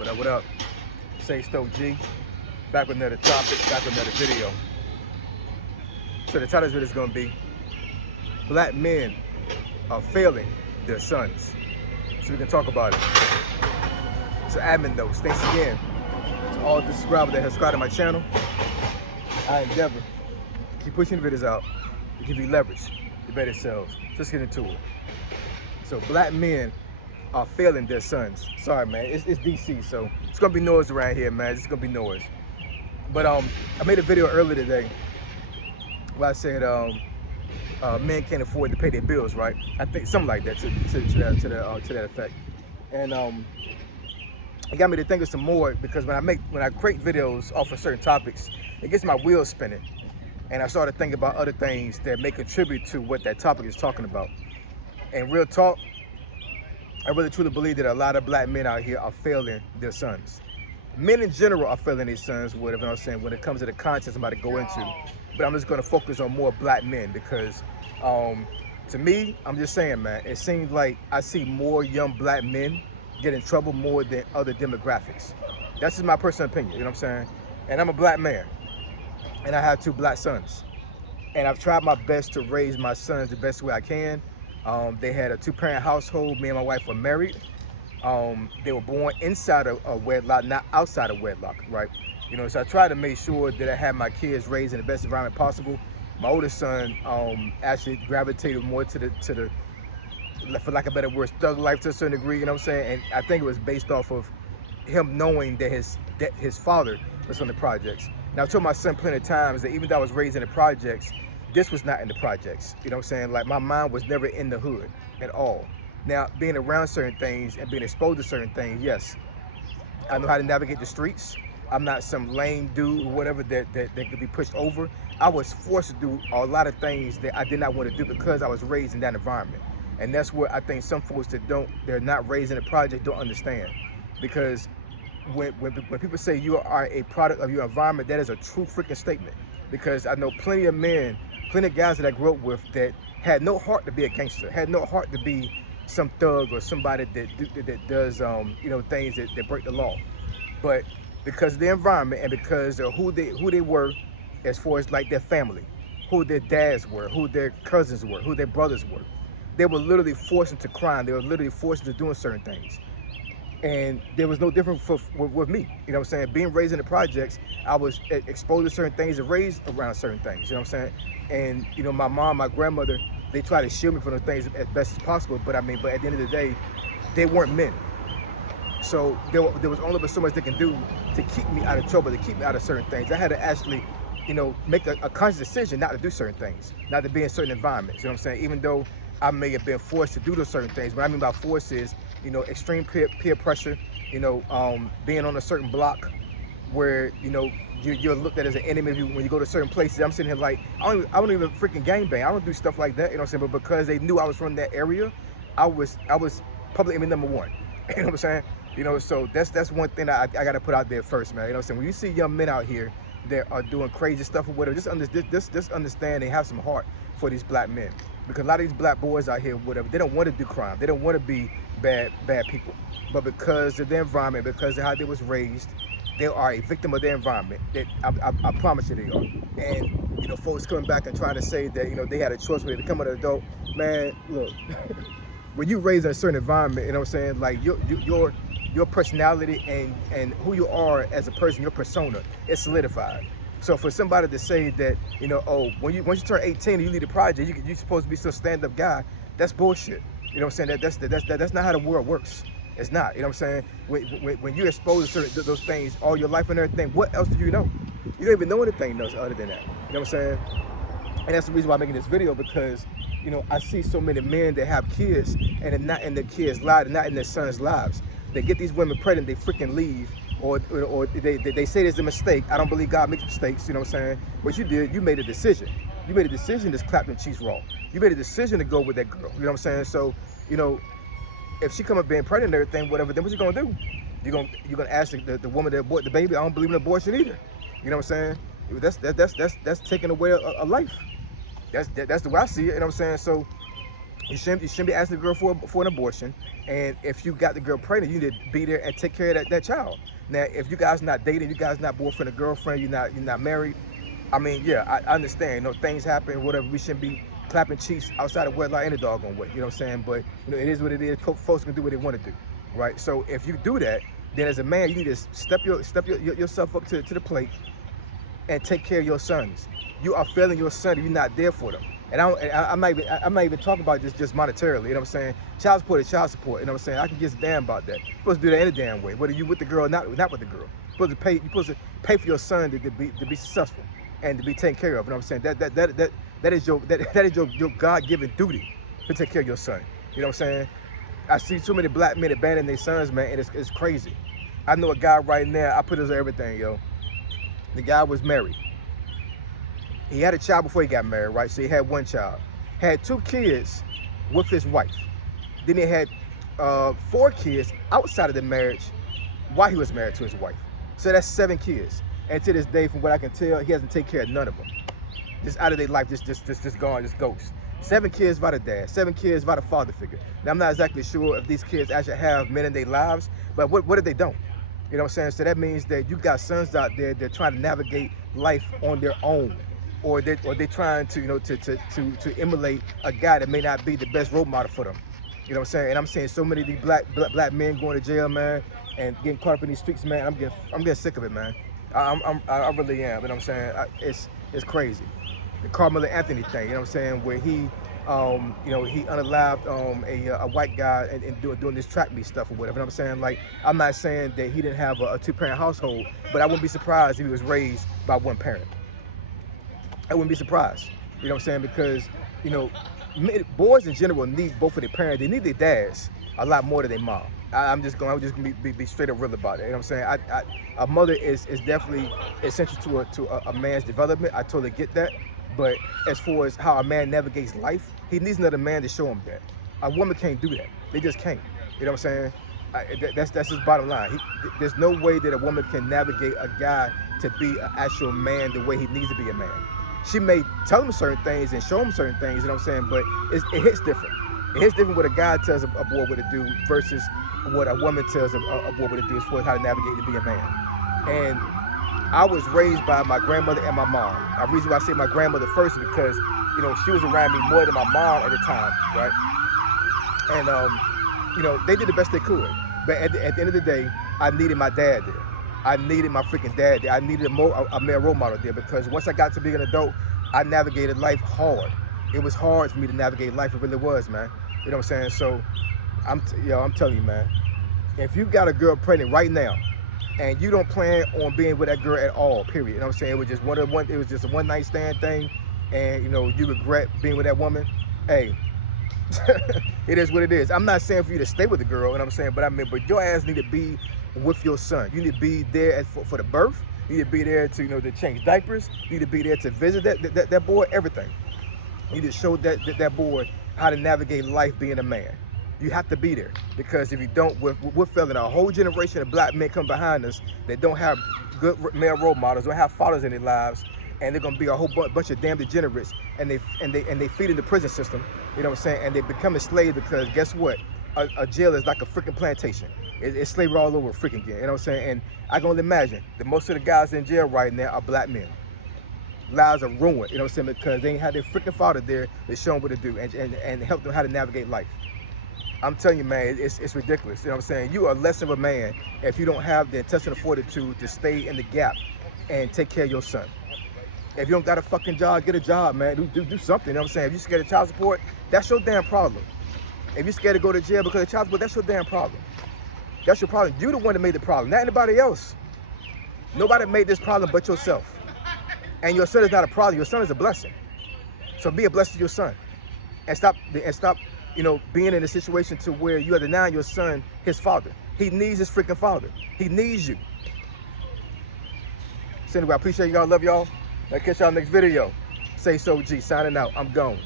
What up? Say Stoke G. Back with another topic, back with another video. So the title of this is going to be Black men are failing their sons. So we can talk about it. So admin notes. Thanks again to all the subscribers that have subscribed to my channel. I endeavor to keep pushing the videos out to give you leverage to better sales. Let's get into it. So black men are failing their sons. Sorry, man. It's DC, so it's gonna be noise around here, man. It's gonna be noise. But I made a video earlier today where I said men can't afford to pay their bills, right? I think something like that to that effect. And it got me to think of some more, because when I create videos off of certain topics, it gets my wheels spinning, and I started thinking about other things that may contribute to what that topic is talking about. And real talk, I really truly believe that a lot of black men out here are failing their sons. Men in general are failing their sons, whatever I'm saying, when it comes to the content I'm about to go into. But I'm just going to focus on more black men because, to me, I'm just saying, man, it seems like I see more young black men get in trouble more than other demographics. That's just my personal opinion, you know what I'm saying? And I'm a black man, and I have 2 black sons. And I've tried my best to raise my sons the best way I can. They had a 2-parent household. Me and my wife were married. They were born inside of wedlock, not outside of wedlock, right? You know, so I tried to make sure that I had my kids raised in the best environment possible. My oldest son actually gravitated more to the, for lack of a better word, thug life to a certain degree, you know what I'm saying? And I think it was based off of him knowing that his father was from the projects. And I've told my son plenty of times that even though I was raised in the projects, this was not in the projects, you know what I'm saying? Like, my mind was never in the hood at all. Now, being around certain things and being exposed to certain things, yes, I know how to navigate the streets. I'm not some lame dude or whatever that could be pushed over. I was forced to do a lot of things that I did not want to do because I was raised in that environment. And that's what I think some folks that they're not raised in the project don't understand. Because when people say you are a product of your environment, that is a true freaking statement. Because I know plenty of men, plenty of guys that I grew up with that had no heart to be a gangster, had no heart to be some thug or somebody that does you know, things that break the law. But because of the environment and because of who they were as far as like their family, who their dads were, who their cousins were, who their brothers were, they were literally forced into crime. They were literally forced into doing certain things. And there was no different with me, you know what I'm saying? Being raised in the projects, I was exposed to certain things and raised around certain things, you know what I'm saying? And, you know, my mom, my grandmother, they try to shield me from those things as best as possible, but at the end of the day, they weren't men. So there was only so much they can do to keep me out of trouble, to keep me out of certain things. I had to actually, you know, make a conscious decision not to do certain things, not to be in certain environments, you know what I'm saying? Even though I may have been forced to do those certain things. What I mean by force is, you know, extreme peer pressure, you know, being on a certain block where, you know, you're looked at as an enemy when you go to certain places. I'm sitting here like, I don't even freaking gangbang. I don't do stuff like that, you know what I'm saying? But because they knew I was from that area, I was public enemy number 1. You know what I'm saying? You know, so that's one thing that I got to put out there first, man. You know what I'm saying? When you see young men out here that are doing crazy stuff or whatever, just understand they have some heart for these black men. Because a lot of these black boys out here, whatever, they don't want to do crime. They don't want to be bad people. But because of their environment, because of how they was raised, they are a victim of their environment. That I promise you they are. And, you know, folks coming back and trying to say that, you know, they had a choice when they become an adult. Man, look, when you raise in a certain environment, you know what I'm saying, like your personality and who you are as a person, your persona, is solidified. So for somebody to say that, you know, oh, once you turn 18 and you lead a project, you're supposed to be some stand-up guy, that's bullshit. You know what I'm saying? That's not how the world works. It's not. You know what I'm saying? When you're exposed to certain those things all your life and everything, what else do you know? You don't even know anything else other than that. You know what I'm saying? And that's the reason why I'm making this video, because, you know, I see so many men that have kids and they're not in their kids' lives, they're not in their sons' lives. They get these women pregnant, they freaking leave. Or they say there's a mistake. I don't believe God makes mistakes, you know what I'm saying? But you made a decision. You made a decision to clap them cheeks raw. You made a decision to go with that girl, you know what I'm saying? So, you know, if she come up being pregnant and everything, whatever, then what you gonna do? You're gonna ask the woman that aborted the baby. I don't believe in abortion either. You know what I'm saying? That's taking away a life. That's the way I see it, you know what I'm saying? So You shouldn't be asking the girl for an abortion. And if you got the girl pregnant, you need to be there and take care of that child. Now, if you guys not dating, you guys not boyfriend or girlfriend, you're not married. I mean, yeah, I understand. You know, things happen, whatever. We shouldn't be clapping cheeks outside of wedlock any doggone way. You know what I'm saying? But you know, it is what it is. Folks can do what they want to do, right? So if you do that, then as a man, you need to step yourself up to the plate and take care of your sons. You are failing your son if you're not there for them. And I'm not even talking about this just monetarily. You know what I'm saying? Child support is child support. You know what I'm saying? I can give a damn about that. You're supposed to do that any damn way, whether you with the girl or not with the girl. You're supposed to pay for your son to be successful and to be taken care of. You know what I'm saying? That is your God-given duty to take care of your son. You know what I'm saying? I see too many black men abandoning their sons, man, and it's crazy. I know a guy right now. I put this on everything, yo. The guy was married. He had a child before he got married, right? So he had one child. Had 2 kids with his wife. Then he had 4 kids outside of the marriage while he was married to his wife. So that's 7 kids. And to this day, from what I can tell, he hasn't taken care of none of them. Just out of their life, just gone, just ghost. 7 kids without a dad, 7 kids without a father figure. Now, I'm not exactly sure if these kids actually have men in their lives, but what if they don't? You know what I'm saying? So that means that you got sons out there that are trying to navigate life on their own. Or they're trying to, you know, to emulate a guy that may not be the best role model for them. You know what I'm saying? And I'm seeing so many of these black men going to jail, man, and getting caught up in these streets, man. I'm getting sick of it, man. I really am. You know what I'm saying? It's crazy. The Carmelo Anthony thing, you know what I'm saying, where he, you know, he unalived a white guy and doing this track meet stuff or whatever. You know what I'm saying? Like, I'm not saying that he didn't have a 2-parent household, but I wouldn't be surprised if he was raised by one parent. I wouldn't be surprised. You know what I'm saying? Because, you know, boys in general need both of their parents. They need their dads a lot more than their mom. I'm just gonna be straight up real about it. You know what I'm saying? A mother is definitely essential to a man's development. I totally get that. But as far as how a man navigates life, he needs another man to show him that. A woman can't do that. They just can't. You know what I'm saying? That's his bottom line. There's no way that a woman can navigate a guy to be an actual man the way he needs to be a man. She may tell him certain things and show him certain things, you know what I'm saying? But it hits different. It hits different what a guy tells a boy what to do versus what a woman tells a boy what to do as far as how to navigate to be a man. And I was raised by my grandmother and my mom. The reason why I say my grandmother first is because, you know, she was around me more than my mom at the time, right? And, you know, they did the best they could. But at the end of the day, I needed my dad there. I needed my freaking dad there. I needed a male role model there because once I got to be an adult, I navigated life hard. It was hard for me to navigate life. It really was, man. You know what I'm saying? So, I'm telling you, man, if you got a girl pregnant right now and you don't plan on being with that girl at all, period. You know what I'm saying? It was just it was just a one-night stand thing, and, you know, you regret being with that woman, hey, it is what it is. I'm not saying for you to stay with the girl, you know what I'm saying? But your ass need to be with your son. You need to be there for the birth. You need to be there to, you know, to change diapers. You need to be there to visit that boy, everything. You need to show that boy how to navigate life being a man. You have to be there, because if you don't, we're failing a whole generation of black men come behind us that don't have good male role models, don't have fathers in their lives, and they're gonna be a whole bunch of damn degenerates, and they feed in the prison system, you know what I'm saying, and they become enslaved because guess what? A jail is like a freaking plantation. It's slavery all over freaking again, you know what I'm saying? And I can only imagine that most of the guys in jail right now are black men. Lives are ruined, you know what I'm saying, because they ain't had their freaking father there to show them what to do and help them how to navigate life. I'm telling you, man, it's ridiculous. You know what I'm saying? You are less of a man if you don't have the intestinal fortitude to stay in the gap and take care of your son. If you don't got a fucking job, get a job, man. Do something, you know what I'm saying? If you're scared of child support, that's your damn problem. If you're scared to go to jail because of child support, that's your damn problem. That's your problem. You're the one that made the problem, not anybody else. Nobody made this problem but yourself. And your son is not a problem. Your son is a blessing. So be a blessing to your son. And stop, you know, being in a situation to where you are denying your son his father. He needs his freaking father. He needs you. So anyway, I appreciate y'all. Love y'all. I'll catch y'all next video. Say so G. Signing out. I'm gone.